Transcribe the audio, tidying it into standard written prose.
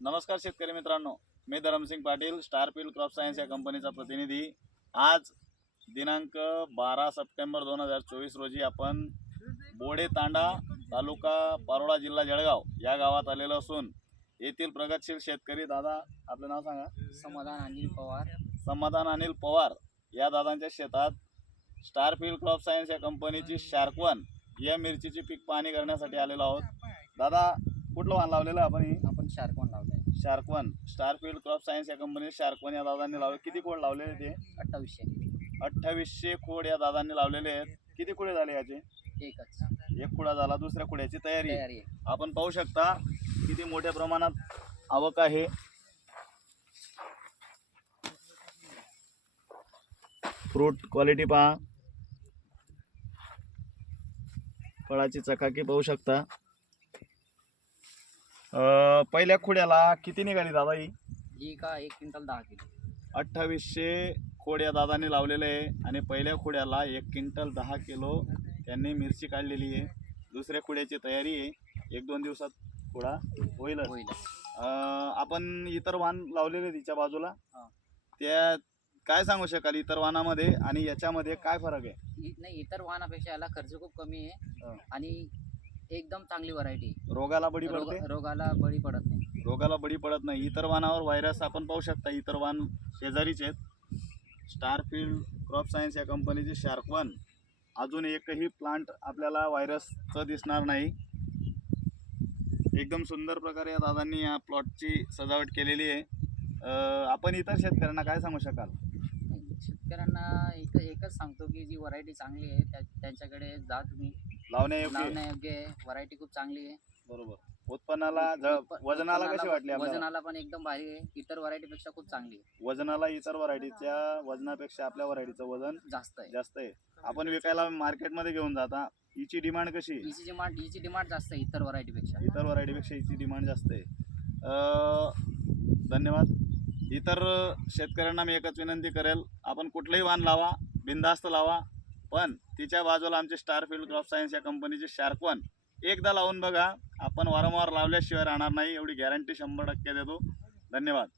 नमस्कार शेतकरी मित्रांनो, मी Dharamsingh Patil, Starfield crop science या कंपनीचा प्रतिनिधी। आज दिनांक 12 सप्टेंबर 2024 रोजी आपण बोडे तांडा, तालुका पारोळा, जिल्हा जळगाव या गावात आलेलो असून येथील प्रगतशील शेतकरी दादा, आपलं नाव सांगा। समाधान अनिल पवार। समाधान अनिल पवार या दादांच्या शेतात स्टारफील्ड क्रॉप सायन्स या कंपनीची शार्कवन या मिरचीची पीक पाहणी करण्यासाठी आलेलो आहोत। दादा, कुठलं वाण लावलेलं आपण शार्कवन लावलाय। शार्कवन, स्टारफील्ड क्रॉप सायन्स या कंपनी शार्कवन या दादांनी लावले। किती खोड लावलेले ते? 2800 खोड या दादांनी लावलेले आहेत। किती खुडे झाले याचे? एकच। एक खुडा झाला, दुसऱ्या खुड्याची तयारी आहे। आपण पाहू शकता किती मोठ्या प्रमाणात आवक आहे। फ्रूट क्वालिटी पहा, फळाची चकाकी पाहू शकता। पहिल्या खुड्याला किती निघाली दादा ही का 1 क्विंटल 10 किलो। 2800 खोड या दादांनी लावलेले आहे आणि पहिल्या खुड्याला 1 क्विंटल 10 किलो त्यांनी मिरची काढलेली आहे। दुसऱ्या खुड्याची तयारी आहे, 1-2 दिवसात खुडा होईल। आपण इतर वाण लावलेले तिच्या बाजूला, त्या काय सांगू शकाल इतर वाणामध्ये आणि याच्यामध्ये काय फरक आहे? नाही, इतर वाहनापेक्षा याला खर्च खूप कमी आहे आणि एकदम चांगली व्हरायटी। रोगाला बळी पडते? रोगाला बळी पडत नाही। रोगाला बळी पडत नाही। इतर वाणावर व्हायरस आपण पाहू शकता, इतर वाण शेजारीच आहेत। स्टारफील्ड क्रॉप सायन्स या कंपनीची शार्कवन, अजून एकही प्लांट आपल्याला व्हायरसचं दिसणार नाही। एकदम सुंदर प्रकारे या दादांनी या प्लॉटची सजावट केलेली आहे। आपण इतर शेतकऱ्यांना काय सांगू शकाल? शेतकऱ्यांना एकच सांगतो की जी व्हरायटी चांगली आहे त्यांच्याकडे जा तुम्ही। लावण्यायोग्य आहे, व्हरायटी खूप चांगली आहे। बरोबर। उत्पन्नाला वजनाला कशी वाटली आपल्याला? वजनाला पण एकदम भारी आहे, इतर व्हरायटीपेक्षा खूप चांगली आहे। वजनाला इतर व्हरायटीच्या वजनापेक्षा आपल्या व्हरायटीचं वजन जास्त आहे। आपण विकायला मार्केटमध्ये घेऊन जाता, हिची डिमांड कशी? हिची डिमांड जास्त आहे इतर व्हरायटीपेक्षा। हिची डिमांड जास्त आहे। धन्यवाद। इतर शेतकऱ्यांना मी एकच विनंती करेल, आपण कुठलंही वाण लावा, बिनधास्त लावा, पण तिच्या बाजूला आमची स्टारफील्ड क्रॉप सायन्स या कंपनीची शार्कवन एकदा लावून बघा। आपण वारंवार लावल्याशिवाय राहणार नाही, एवढी गॅरंटी 100% देतो। धन्यवाद।